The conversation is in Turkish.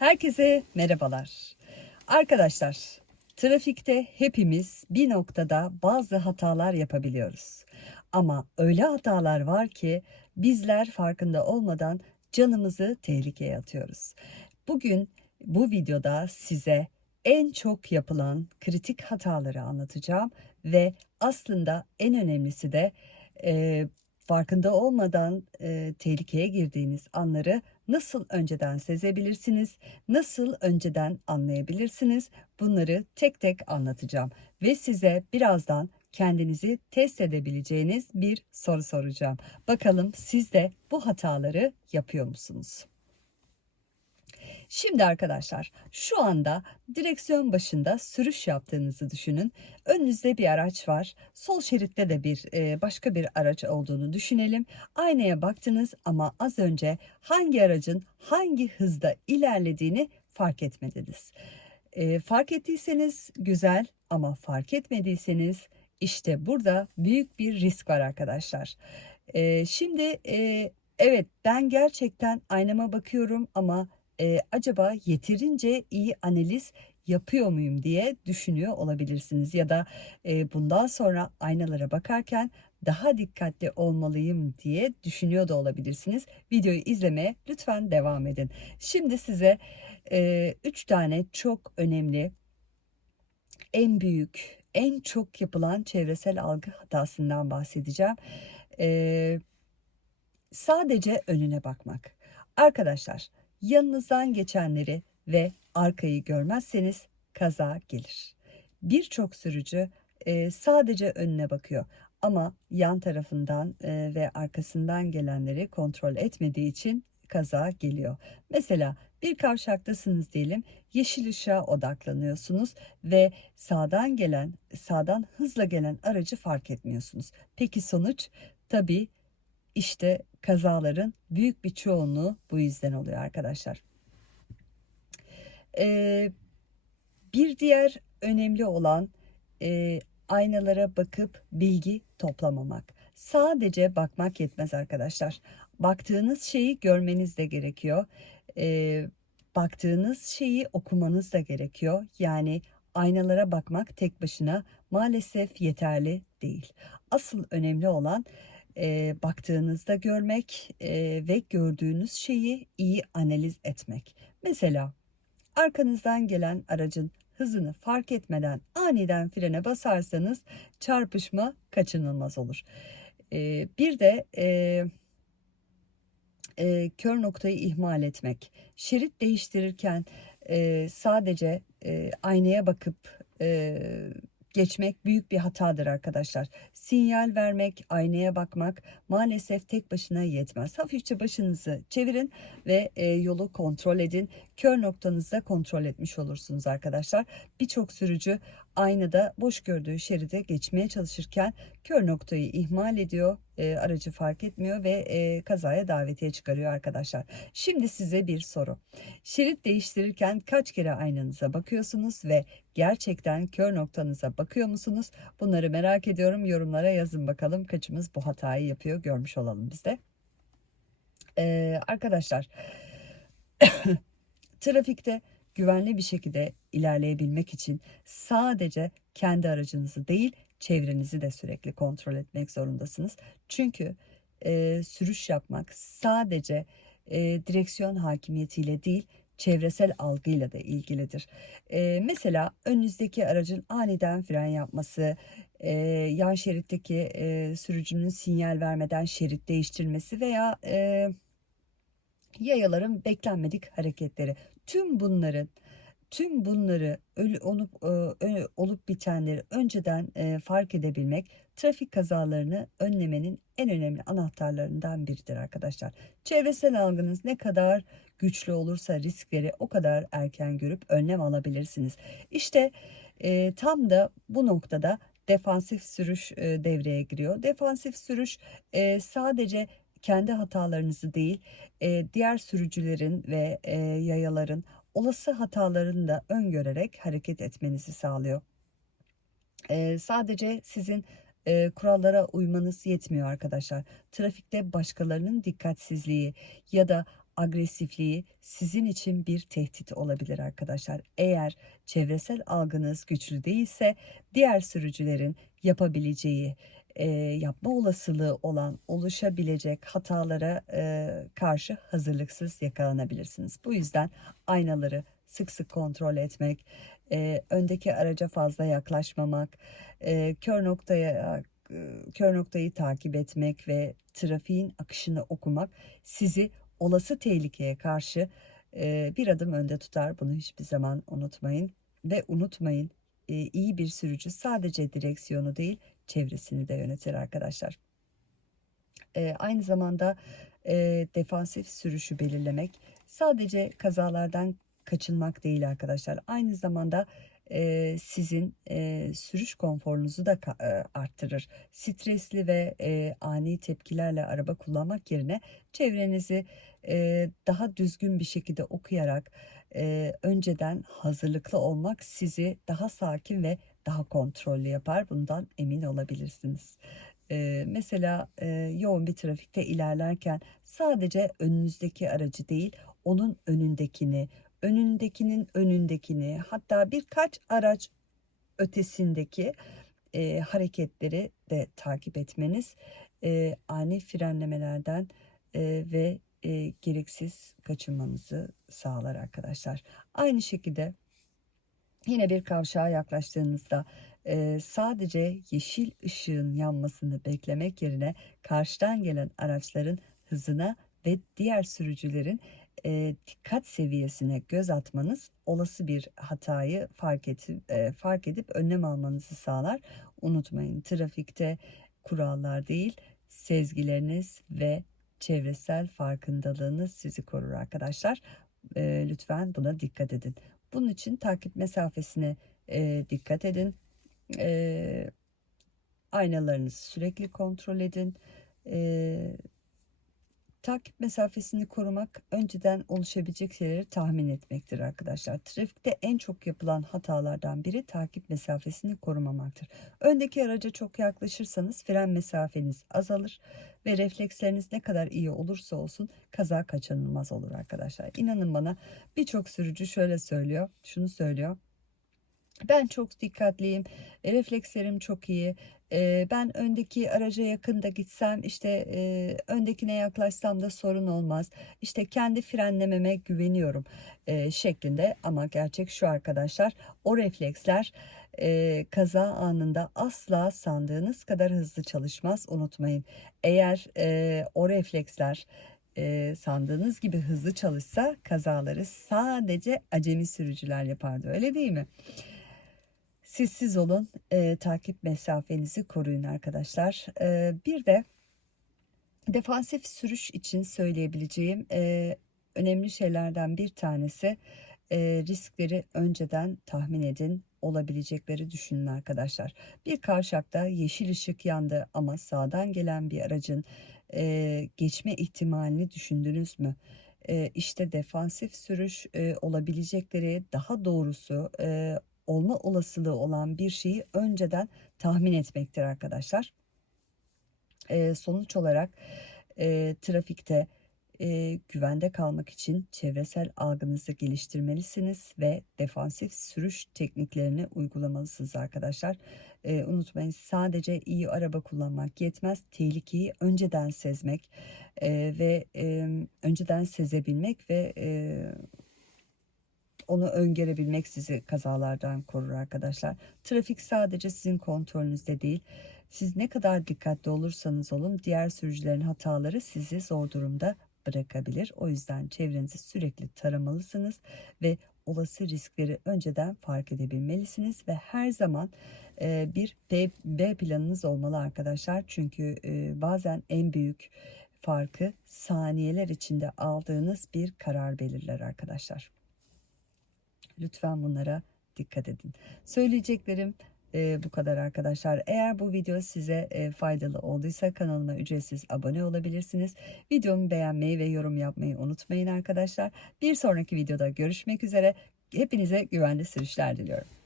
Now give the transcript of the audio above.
Herkese merhabalar. Arkadaşlar, trafikte hepimiz bir noktada bazı hatalar yapabiliyoruz. Ama öyle hatalar var ki bizler farkında olmadan canımızı tehlikeye atıyoruz. Bugün bu videoda size en çok yapılan kritik hataları anlatacağım ve aslında en önemlisi de e, farkında olmadan e, tehlikeye girdiğiniz anları nasıl önceden sezebilirsiniz, nasıl önceden anlayabilirsiniz bunları tek tek anlatacağım ve size birazdan kendinizi test edebileceğiniz bir soru soracağım. Bakalım siz de bu hataları yapıyor musunuz? Şimdi arkadaşlar şu anda direksiyon başında sürüş yaptığınızı düşünün. Önünüzde bir araç var. Sol şeritte de bir e, başka bir araç olduğunu düşünelim. Aynaya baktınız ama az önce hangi aracın hangi hızda ilerlediğini fark etmediniz. E, fark ettiyseniz güzel ama fark etmediyseniz işte burada büyük bir risk var arkadaşlar. E, şimdi evet ben gerçekten aynama bakıyorum ama e, acaba yeterince iyi analiz yapıyor muyum diye düşünüyor olabilirsiniz ya da e, bundan sonra aynalara bakarken daha dikkatli olmalıyım diye düşünüyor da olabilirsiniz. Videoyu izlemeye lütfen devam edin. Şimdi size 3 e, üç tane çok önemli, en büyük, en çok yapılan çevresel algı hatasından bahsedeceğim. E, sadece önüne bakmak. Arkadaşlar yanınızdan geçenleri ve arkayı görmezseniz kaza gelir. Birçok sürücü e, sadece önüne bakıyor ama yan tarafından e, ve arkasından gelenleri kontrol etmediği için kaza geliyor. Mesela bir kavşaktasınız diyelim yeşil ışığa odaklanıyorsunuz ve sağdan gelen sağdan hızla gelen aracı fark etmiyorsunuz. Peki sonuç tabii işte kazaların büyük bir çoğunluğu bu yüzden oluyor arkadaşlar. Ee, bir diğer önemli olan e, aynalara bakıp bilgi toplamamak. Sadece bakmak yetmez arkadaşlar. Baktığınız şeyi görmeniz de gerekiyor. Ee, baktığınız şeyi okumanız da gerekiyor. Yani aynalara bakmak tek başına maalesef yeterli değil. Asıl önemli olan e, baktığınızda görmek e, ve gördüğünüz şeyi iyi analiz etmek. Mesela arkanızdan gelen aracın hızını fark etmeden aniden frene basarsanız çarpışma kaçınılmaz olur. E, bir de e, e, kör noktayı ihmal etmek. Şerit değiştirirken e, sadece e, aynaya bakıp e, geçmek büyük bir hatadır arkadaşlar. Sinyal vermek, aynaya bakmak maalesef tek başına yetmez. Hafifçe başınızı çevirin ve e, yolu kontrol edin. Kör noktanızda kontrol etmiş olursunuz arkadaşlar. Birçok sürücü aynada boş gördüğü şeride geçmeye çalışırken kör noktayı ihmal ediyor, e, aracı fark etmiyor ve e, kazaya davetiye çıkarıyor arkadaşlar. Şimdi size bir soru. Şerit değiştirirken kaç kere aynanıza bakıyorsunuz ve gerçekten kör noktanıza bakıyor musunuz? Bunları merak ediyorum. Yorumlara yazın bakalım kaçımız bu hatayı yapıyor görmüş olalım biz de. Ee, arkadaşlar trafikte güvenli bir şekilde ilerleyebilmek için sadece kendi aracınızı değil çevrenizi de sürekli kontrol etmek zorundasınız. Çünkü e, sürüş yapmak sadece e, direksiyon hakimiyetiyle değil çevresel algıyla da ilgilidir. E, mesela önünüzdeki aracın aniden fren yapması, e, yan şeritteki e, sürücünün sinyal vermeden şerit değiştirmesi veya e, yayaların beklenmedik hareketleri. Tüm bunların tüm bunları ölü olup e, olup bitenleri önceden e, fark edebilmek trafik kazalarını önlemenin en önemli anahtarlarından biridir arkadaşlar. Çevresel algınız ne kadar güçlü olursa riskleri o kadar erken görüp önlem alabilirsiniz. İşte e, tam da bu noktada defansif sürüş e, devreye giriyor. Defansif sürüş sadece kendi hatalarınızı değil, diğer sürücülerin ve yayaların olası hatalarını da öngörerek hareket etmenizi sağlıyor. E, sadece sizin e, kurallara uymanız yetmiyor arkadaşlar. Trafikte başkalarının dikkatsizliği ya da agresifliği sizin için bir tehdit olabilir arkadaşlar. Eğer çevresel algınız güçlü değilse diğer sürücülerin yapabileceği, e, yapma olasılığı olan oluşabilecek hatalara e, karşı hazırlıksız yakalanabilirsiniz. Bu yüzden aynaları sık sık kontrol etmek, e, öndeki araca fazla yaklaşmamak, e, kör noktaya e, kör noktayı takip etmek ve trafiğin akışını okumak sizi olası tehlikeye karşı e, bir adım önde tutar. Bunu hiçbir zaman unutmayın ve unutmayın e, iyi bir sürücü sadece direksiyonu değil çevresini de yönetir arkadaşlar. E, aynı zamanda e, defansif sürüşü belirlemek sadece kazalardan kaçınmak değil arkadaşlar. Aynı zamanda e, sizin e, sürüş konforunuzu da e, arttırır. Stresli ve e, ani tepkilerle araba kullanmak yerine çevrenizi e, daha düzgün bir şekilde okuyarak e, önceden hazırlıklı olmak sizi daha sakin ve daha kontrollü yapar. Bundan emin olabilirsiniz. E, mesela e, yoğun bir trafikte ilerlerken sadece önünüzdeki aracı değil, onun önündekini, önündekinin önündekini, hatta birkaç araç ötesindeki e, hareketleri de takip etmeniz e, ani frenlemelerden e, ve e, gereksiz kaçınmanızı sağlar arkadaşlar. Aynı şekilde yine bir kavşağa yaklaştığınızda e, sadece yeşil ışığın yanmasını beklemek yerine karşıdan gelen araçların hızına ve diğer sürücülerin e, dikkat seviyesine göz atmanız olası bir hatayı fark, et, e, fark edip önlem almanızı sağlar. Unutmayın trafikte kurallar değil sezgileriniz ve çevresel farkındalığınız sizi korur arkadaşlar. E, lütfen buna dikkat edin. Bunun için takip mesafesine e, dikkat edin. E, aynalarınızı sürekli kontrol edin. E, takip mesafesini korumak önceden oluşabilecek şeyleri tahmin etmektir arkadaşlar. Trafikte en çok yapılan hatalardan biri takip mesafesini korumamaktır. Öndeki araca çok yaklaşırsanız fren mesafeniz azalır ve refleksleriniz ne kadar iyi olursa olsun kaza kaçınılmaz olur arkadaşlar. İnanın bana birçok sürücü şöyle söylüyor, şunu söylüyor. Ben çok dikkatliyim, e, reflekslerim çok iyi. E, ben öndeki araca yakında gitsem işte e, öndekine yaklaşsam da sorun olmaz. İşte kendi frenlememe güveniyorum şeklinde ama gerçek şu arkadaşlar o refleksler kaza anında asla sandığınız kadar hızlı çalışmaz unutmayın. Eğer o refleksler sandığınız gibi hızlı çalışsa kazaları sadece acemi sürücüler yapardı öyle değil mi? Sessiz olun, e, takip mesafenizi koruyun arkadaşlar. E, bir de defansif sürüş için söyleyebileceğim e, önemli şeylerden bir tanesi e, riskleri önceden tahmin edin, olabilecekleri düşünün arkadaşlar. Bir kavşakta yeşil ışık yandı ama sağdan gelen bir aracın e, geçme ihtimalini düşündünüz mü? E, işte defansif sürüş e, olabilecekleri daha doğrusu e, olma olasılığı olan bir şeyi önceden tahmin etmektir arkadaşlar. E, sonuç olarak e, trafikte e, güvende kalmak için çevresel algınızı geliştirmelisiniz ve defansif sürüş tekniklerini uygulamalısınız arkadaşlar. E, unutmayın sadece iyi araba kullanmak yetmez. Tehlikeyi önceden sezmek e, ve e, önceden sezebilmek ve e, onu öngörebilmek sizi kazalardan korur arkadaşlar. Trafik sadece sizin kontrolünüzde değil. Siz ne kadar dikkatli olursanız olun diğer sürücülerin hataları sizi zor durumda bırakabilir. O yüzden çevrenizi sürekli taramalısınız ve olası riskleri önceden fark edebilmelisiniz ve her zaman e, bir B, planınız olmalı arkadaşlar. Çünkü e, bazen en büyük farkı saniyeler içinde aldığınız bir karar belirler arkadaşlar. Lütfen bunlara dikkat edin. Söyleyeceklerim e, bu kadar arkadaşlar. Eğer bu video size e, faydalı olduysa kanalıma ücretsiz abone olabilirsiniz. Videomu beğenmeyi ve yorum yapmayı unutmayın arkadaşlar. Bir sonraki videoda görüşmek üzere. Hepinize güvenli sürüşler diliyorum.